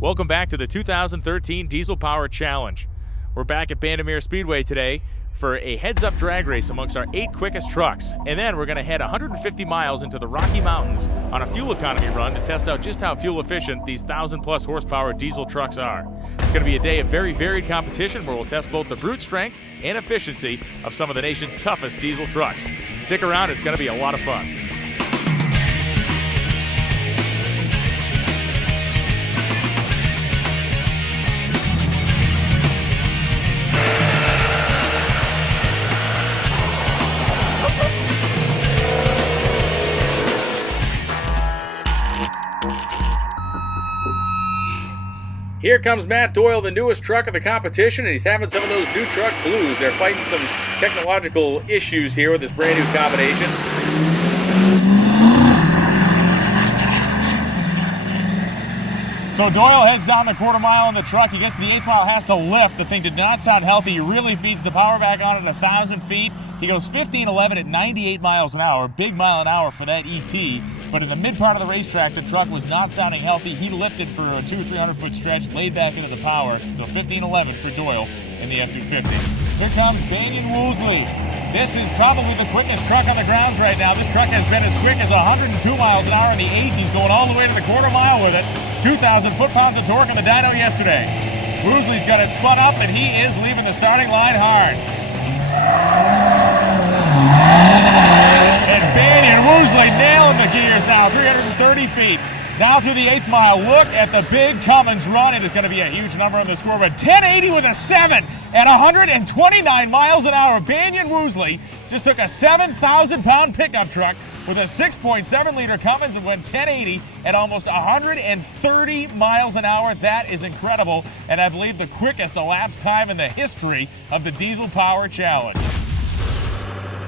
Welcome back to the 2013 Diesel Power Challenge. We're back at Bandimere Speedway today for a heads-up drag race amongst our 8 quickest trucks. And then we're going to head 150 miles into the Rocky Mountains on a fuel economy run to test out just how fuel efficient these 1,000-plus horsepower diesel trucks are. It's going to be a day of very varied competition where we'll test both the brute strength and efficiency of some of the nation's toughest diesel trucks. Stick around, it's going to be a lot of fun. Here comes Matt Doyle, the newest truck of the competition, and he's having some of those new truck blues. They're fighting some technological issues here with this brand new combination. So Doyle heads down the quarter mile in the truck. He gets to the 8th mile, has to lift. The thing did not sound healthy. He really feeds the power back on at 1,000 feet. He goes 15.11 at 98 miles an hour. Big mile an hour for that ET. But in the mid part of the racetrack, the truck was not sounding healthy. He lifted for a 200-300 foot stretch, laid back into the power. So 15.11 for Doyle in the F-250. Here comes Banyan Woolsey. This is probably the quickest truck on the grounds right now. This truck has been as quick as 102 miles an hour in the 8th. He's going all the way to the quarter mile with it. 2,000 foot-pounds of torque on the dyno yesterday. Woolsey's got it spun up, and he is leaving the starting line hard. And Banyan Woolsey nailing the gears now, 330 feet. Now through the 8th mile, look at the big Cummins run. It is going to be a huge number on the scoreboard. 1080 with a 7 at 129 miles an hour. Banyan Woolsey just took a 7,000-pound pickup truck with a 6.7-liter Cummins and went 1080 at almost 130 miles an hour. That is incredible, and I believe the quickest elapsed time in the history of the Diesel Power Challenge.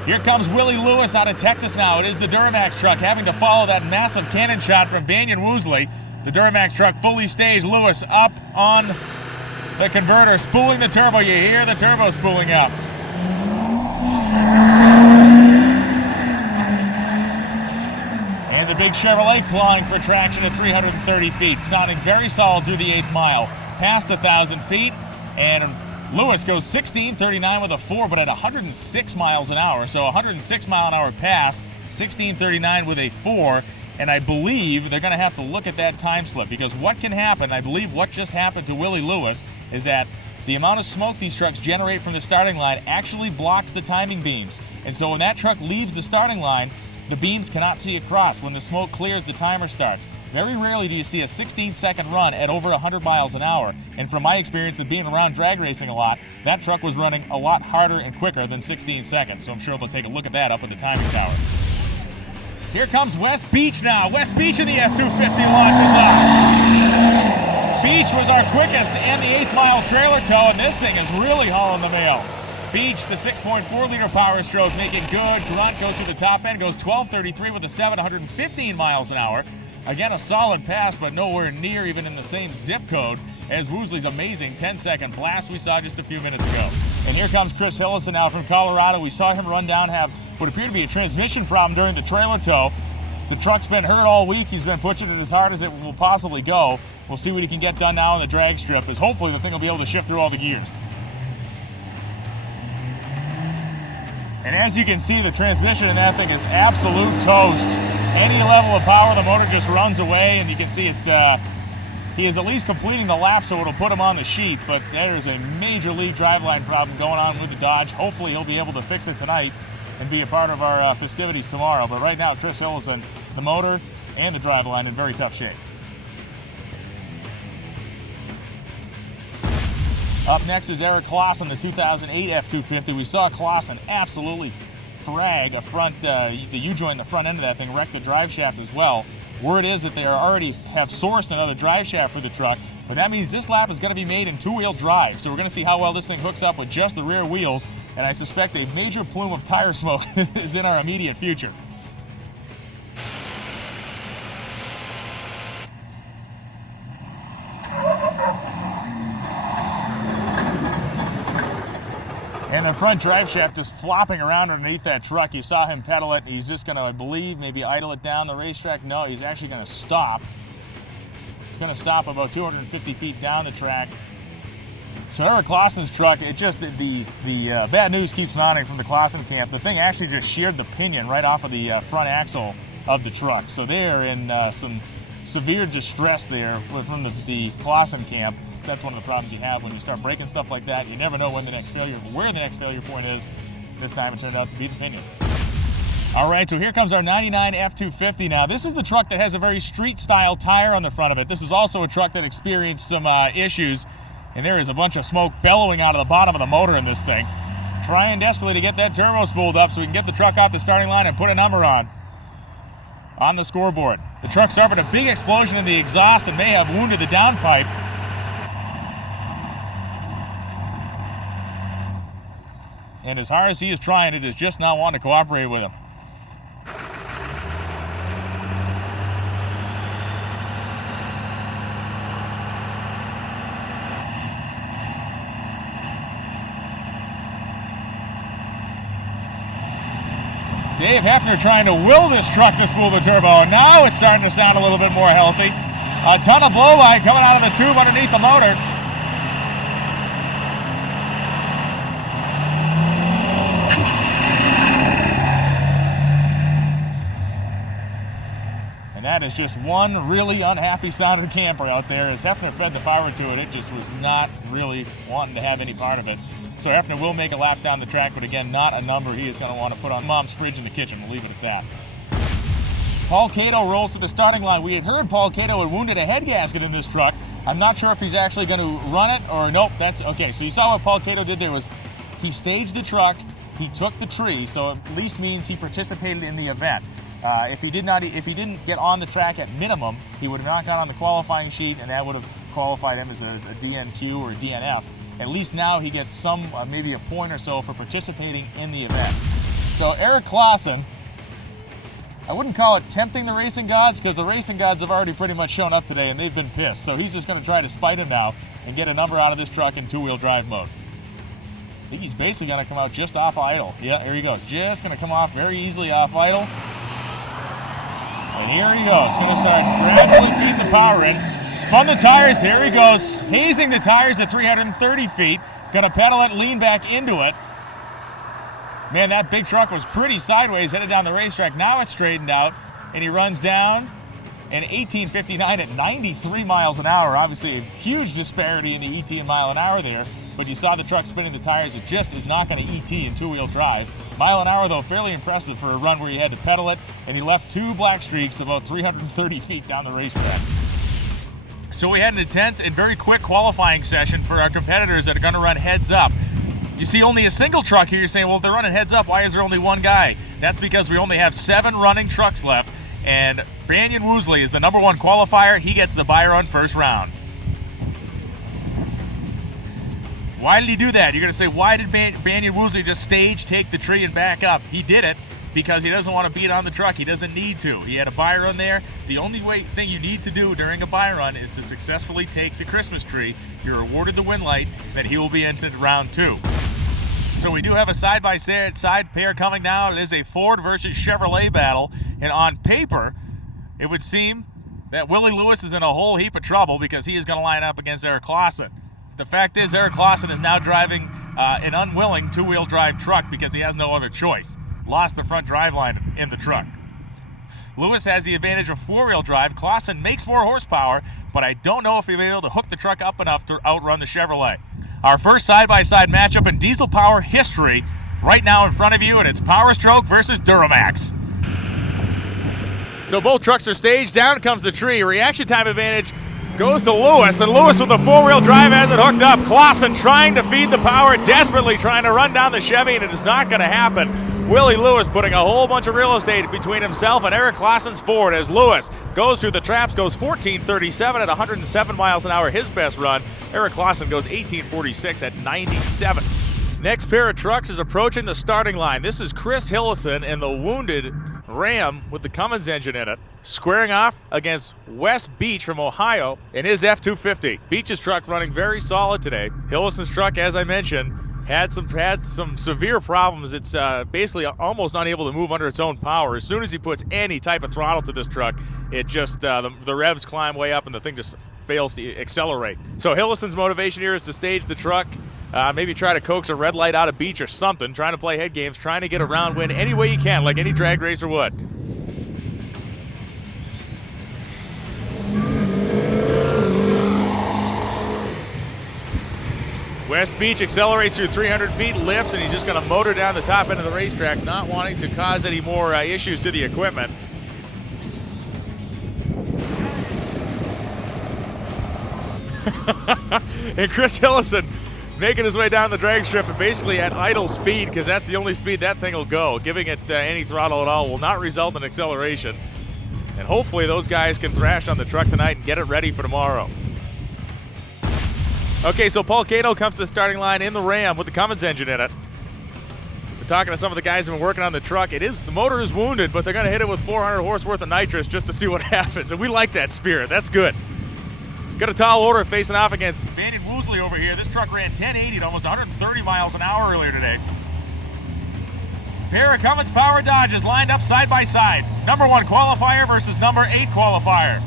Here comes Willie Lewis out of Texas now. It is the Duramax truck having to follow that massive cannon shot from Banyan Woolsey. The Duramax truck fully staged. Lewis up on the converter, spooling the turbo. You hear the turbo spooling up. And the big Chevrolet clawing for traction at 330 feet, sounding very solid through the 8th mile. Past 1,000 feet, and Lewis goes 16.39 with a 4, but at 106 miles an hour. So 106 mile an hour pass, 16.39 with a 4. And I believe they're going to have to look at that time slip, because what can happen, I believe what just happened to Willie Lewis, is that the amount of smoke these trucks generate from the starting line actually blocks the timing beams. And so when that truck leaves the starting line, the beams cannot see across. When the smoke clears, the timer starts. Very rarely do you see a 16-second run at over 100 miles an hour. And from my experience of being around drag racing a lot, that truck was running a lot harder and quicker than 16 seconds. So I'm sure they'll take a look at that up at the timing tower. Here comes Wes Beach now. Wes Beach in the F-250 launches up. Beach was our quickest in the 8th mile trailer tow, and this thing is really hauling the mail. Beach, the 6.4-liter Power Stroke, making good grunt, goes to the top end, goes 12.33 with a 7, 115 miles an hour. Again, a solid pass, but nowhere near even in the same zip code as Woolsey's amazing 10-second blast we saw just a few minutes ago. And here comes Chris Hillison now from Colorado. We saw him run down, have what appeared to be a transmission problem during the trailer tow. The truck's been hurt all week. He's been pushing it as hard as it will possibly go. We'll see what he can get done now on the drag strip, as hopefully the thing will be able to shift through all the gears. And as you can see, the transmission in that thing is absolute toast. Any level of power, the motor just runs away, and you can see it. He is at least completing the lap, so it'll put him on the sheet, but there is a major league driveline problem going on with the Dodge. Hopefully he'll be able to fix it tonight and be a part of our festivities tomorrow. But right now, Chris Hillison, the motor and the driveline in very tough shape. Up next is Eric Clausen, the 2008 F-250. We saw Clausen absolutely frag a front, the U-joint in the front end of that thing, wrecked the drive shaft as well. Word is that they already have sourced another drive shaft for the truck, but that means this lap is going to be made in two-wheel drive. So we're going to see how well this thing hooks up with just the rear wheels, and I suspect a major plume of tire smoke is in our immediate future. And the front drive shaft is flopping around underneath that truck. You saw him pedal it. He's just going to, I believe, maybe idle it down the racetrack. No, he's actually going to stop. He's going to stop about 250 feet down the track. So Eric Clausen's truck, it just, the bad news keeps mounting from the Clausen camp. The thing actually just sheared the pinion right off of the front axle of the truck. So they are in some severe distress there from the Clausen camp. That's one of the problems you have when you start breaking stuff like that. You never know where the next failure point is. This time it turned out to be the pinion. All right, so here comes our 99 F250 now. This is the truck that has a very street-style tire on the front of it. This is also a truck that experienced some issues, and there is a bunch of smoke bellowing out of the bottom of the motor in this thing. Trying desperately to get that turbo spooled up so we can get the truck off the starting line and put a number on the scoreboard. The truck suffered a big explosion in the exhaust and may have wounded the downpipe. And as hard as he is trying, it is just not wanting to cooperate with him. Dave Hefner trying to will this truck to spool the turbo. Now it's starting to sound a little bit more healthy. A ton of blowby coming out of the tube underneath the motor. And that is just one really unhappy sounding camper out there. As Hefner fed the power to it, it just was not really wanting to have any part of it. So Hefner will make a lap down the track, but again, not a number he is going to want to put on Mom's fridge in the kitchen. We'll leave it at that. Paul Cato rolls to the starting line. We had heard Paul Cato had wounded a head gasket in this truck. I'm not sure if he's actually going to run it or nope. That's okay. So you saw what Paul Cato did there was he staged the truck, he took the tree, so at least means he participated in the event. If he didn't get on the track at minimum, he would have not got on the qualifying sheet, and that would have qualified him as a DNQ or a DNF. At least now he gets some, maybe a point or so for participating in the event. So Eric Clausen, I wouldn't call it tempting the racing gods because the racing gods have already pretty much shown up today and they've been pissed. So he's just going to try to spite him now and get a number out of this truck in two-wheel drive mode. I think he's basically going to come out just off idle. Yeah, here he goes. Just going to come off very easily off idle. And here he goes. Going to start gradually feeding the power in. Spun the tires, here he goes, hazing the tires at 330 feet. Gonna pedal it, lean back into it. Man, that big truck was pretty sideways headed down the racetrack. Now it's straightened out, and he runs down an 1859 at 93 miles an hour. Obviously a huge disparity in the ET in mile an hour there, but you saw the truck spinning the tires. It just is not gonna ET in two-wheel drive. Mile an hour though, fairly impressive for a run where he had to pedal it, and he left two black streaks about 330 feet down the racetrack. So we had an intense and very quick qualifying session for our competitors that are going to run heads up. You see only a single truck here. You're saying, well, if they're running heads up, why is there only one guy? That's because we only have 7 running trucks left, and Banyan Woosley is the number 1 qualifier. He gets the bye run first round. Why did he do that? You're going to say, why did Banyan Woosley just stage, take the tree, and back up? He did it because he doesn't want to beat on the truck. He doesn't need to. He had a bye run there. The only thing you need to do during a bye run is to successfully take the Christmas tree. You're awarded the win light, then he will be entered round 2. So we do have a side-by-side pair coming now. It is a Ford versus Chevrolet battle, and on paper, it would seem that Willie Lewis is in a whole heap of trouble because he is going to line up against Eric Clausen. The fact is, Eric Clausen is now driving an unwilling two-wheel drive truck because he has no other choice. Lost the front driveline in the truck. Lewis has the advantage of four-wheel drive. Clausen makes more horsepower, but I don't know if he'll be able to hook the truck up enough to outrun the Chevrolet. Our first side-by-side matchup in diesel power history right now in front of you, and it's Power Stroke versus Duramax. So both trucks are staged. Down comes the tree. Reaction time advantage goes to Lewis, and Lewis with the four-wheel drive has it hooked up. Clausen trying to feed the power, desperately trying to run down the Chevy, and it is not going to happen. Willie Lewis putting a whole bunch of real estate between himself and Eric Clausen's Ford as Lewis goes through the traps, goes 14:37 at 107 miles an hour, his best run. Eric Clausen goes 18:46 at 97. Next pair of trucks is approaching the starting line. This is Chris Hillison and the wounded Ram with the Cummins engine in it, squaring off against Wes Beach from Ohio in his F-250. Beach's truck running very solid today. Hillison's truck, as I mentioned, had some severe problems. It's basically almost unable to move under its own power. As soon as he puts any type of throttle to this truck, it just the revs climb way up and the thing just fails to accelerate. So Hillison's motivation here is to stage the truck, maybe try to coax a red light out of Beach or something, trying to play head games, trying to get a round win any way you can, like any drag racer would. West Beach accelerates through 300 feet, lifts, and he's just going to motor down the top end of the racetrack, not wanting to cause any more issues to the equipment. And Chris Hillison making his way down the drag strip and basically at idle speed, because that's the only speed that thing will go. Giving it any throttle at all will not result in acceleration. And hopefully those guys can thrash on the truck tonight and get it ready for tomorrow. Okay, so Paul Cato comes to the starting line in the Ram with the Cummins engine in it. We're talking to some of the guys who've been working on the truck. The motor is wounded, but they're going to hit it with 400 horse worth of nitrous just to see what happens. And we like that spirit. That's good. Got a tall order facing off against Bandit Woosley over here. This truck ran 1080 at almost 130 miles an hour earlier today. Pair of Cummins Power Dodges lined up side by side. Number 1 qualifier versus number 8 qualifier.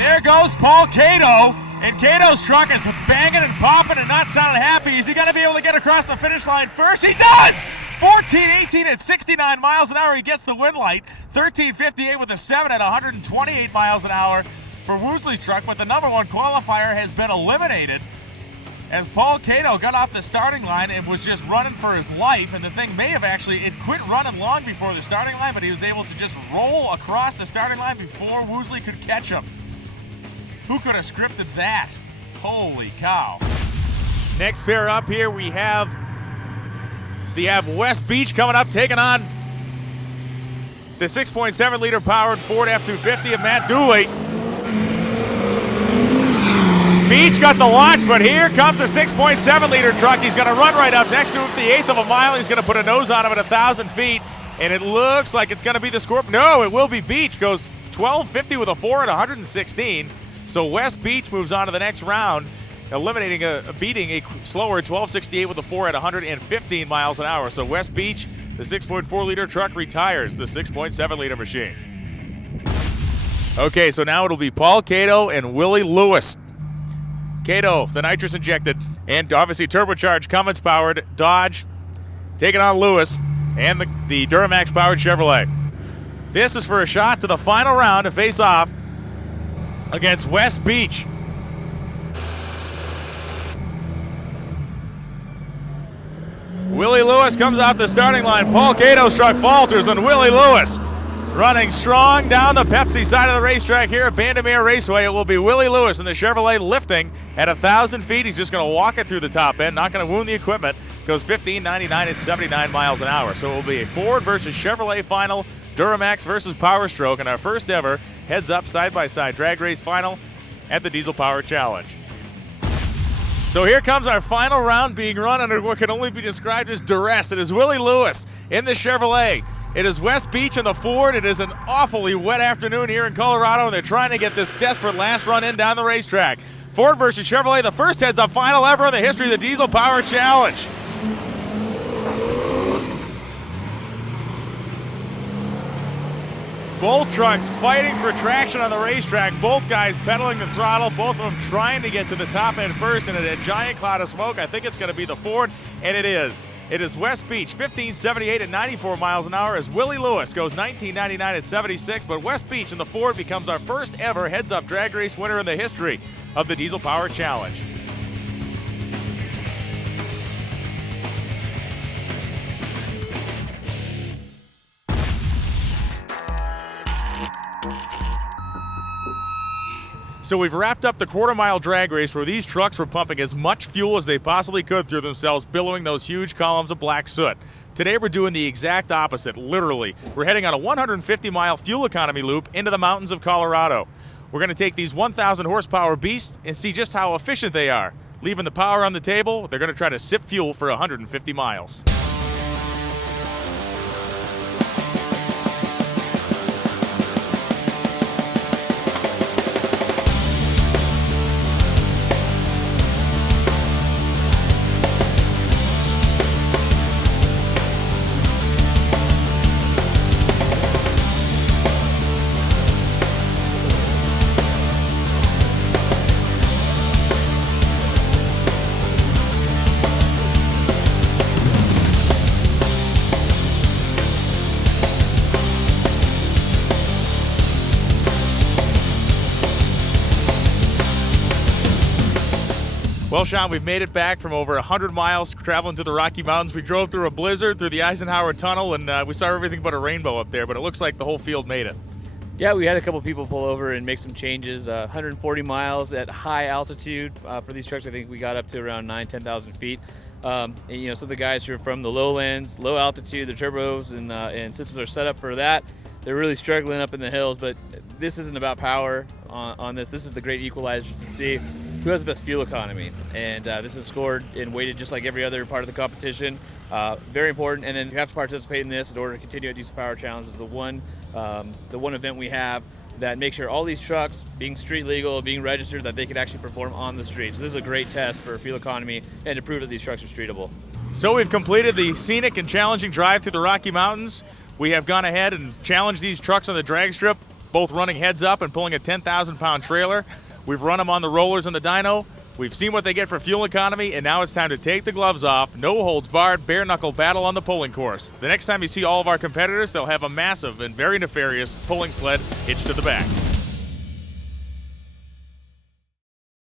There goes Paul Cato, and Cato's truck is banging and popping and not sounding happy. Is he going to be able to get across the finish line first? He does! 14:18 at 69 miles an hour. He gets the win light. 13:58 with a 7 at 128 miles an hour for Woosley's truck, but the number 1 qualifier has been eliminated as Paul Cato got off the starting line and was just running for his life, and the thing may have it quit running long before the starting line, but he was able to just roll across the starting line before Woosley could catch him. Who could have scripted that? Holy cow. Next pair up here, we have West Beach coming up, taking on the 6.7 liter powered Ford F-250 of Matt Dooley. Beach got the launch, but here comes the 6.7 liter truck. He's going to run right up next to him, the 1/8 of a mile. He's going to put a nose on him at 1,000 feet, and it looks like it's going to be the Scorpion. No, it will be Beach. Goes 12.50 with a 4 at 116. So West Beach moves on to the next round, beating a slower 12.68 with a 4 at 115 miles an hour. So West Beach, the 6.4 liter truck, retires the 6.7 liter machine. Okay, so now it'll be Paul Cato and Willie Lewis. Cato, the nitrous injected and obviously turbocharged Cummins powered Dodge, taking on Lewis and the Duramax powered Chevrolet. This is for a shot to the final round to face off against West Beach. Willie Lewis comes off the starting line. Paul Cato's truck falters, and Willie Lewis running strong down the Pepsi side of the racetrack here at Bandimere Raceway. It will be Willie Lewis in the Chevrolet lifting at 1,000 feet. He's just going to walk it through the top end, not going to wound the equipment. Goes 15.99 at 79 miles an hour. So it will be a Ford versus Chevrolet final, Duramax versus Power Stroke, and our first ever heads-up side-by-side drag race final at the Diesel Power Challenge. So here comes our final round being run under what can only be described as duress. It is Willie Lewis in the Chevrolet. It is West Beach in the Ford. It is an awfully wet afternoon here in Colorado, and they're trying to get this desperate last run in down the racetrack. Ford versus Chevrolet, the first heads-up final ever in the history of the Diesel Power Challenge. Both trucks fighting for traction on the racetrack. Both guys pedaling the throttle. Both of them trying to get to the top end first. And in a giant cloud of smoke, I think it's going to be the Ford, and it is. It is West Beach, 15.78 at 94 miles an hour, as Willie Lewis goes 19.99 at 76. But West Beach in the Ford becomes our first ever heads-up drag race winner in the history of the Diesel Power Challenge. So we've wrapped up the quarter-mile drag race where these trucks were pumping as much fuel as they possibly could through themselves, billowing those huge columns of black soot. Today we're doing the exact opposite, literally. We're heading on a 150-mile fuel economy loop into the mountains of Colorado. We're going to take these 1,000 horsepower beasts and see just how efficient they are. Leaving the power on the table, they're going to try to sip fuel for 150 miles. Well, Sean, we've made it back from over 100 miles traveling to the Rocky Mountains. We drove through a blizzard, through the Eisenhower Tunnel, and we saw everything but a rainbow up there, but it looks like the whole field made it. Yeah, we had a couple people pull over and make some changes. 140 miles at high altitude for these trucks. I think we got up to around 10,000 feet. And, some of the guys who are from the lowlands, low altitude, the turbos and systems are set up for that. They're really struggling up in the hills, but this isn't about power on this. This is the great equalizer to see who has the best fuel economy. And this is scored and weighted just like every other part of the competition. Very important. And then you have to participate in this in order to continue to do some power challenges. The one event we have that makes sure all these trucks, being street legal, being registered, that they can actually perform on the street. So this is a great test for fuel economy and to prove that these trucks are streetable. So we've completed the scenic and challenging drive through the Rocky Mountains. We have gone ahead and challenged these trucks on the drag strip, both running heads up and pulling a 10,000-pound trailer. We've run them on the rollers and the dyno. We've seen what they get for fuel economy, and now it's time to take the gloves off. No holds barred, bare-knuckle battle on the pulling course. The next time you see all of our competitors, they'll have a massive and very nefarious pulling sled hitched to the back.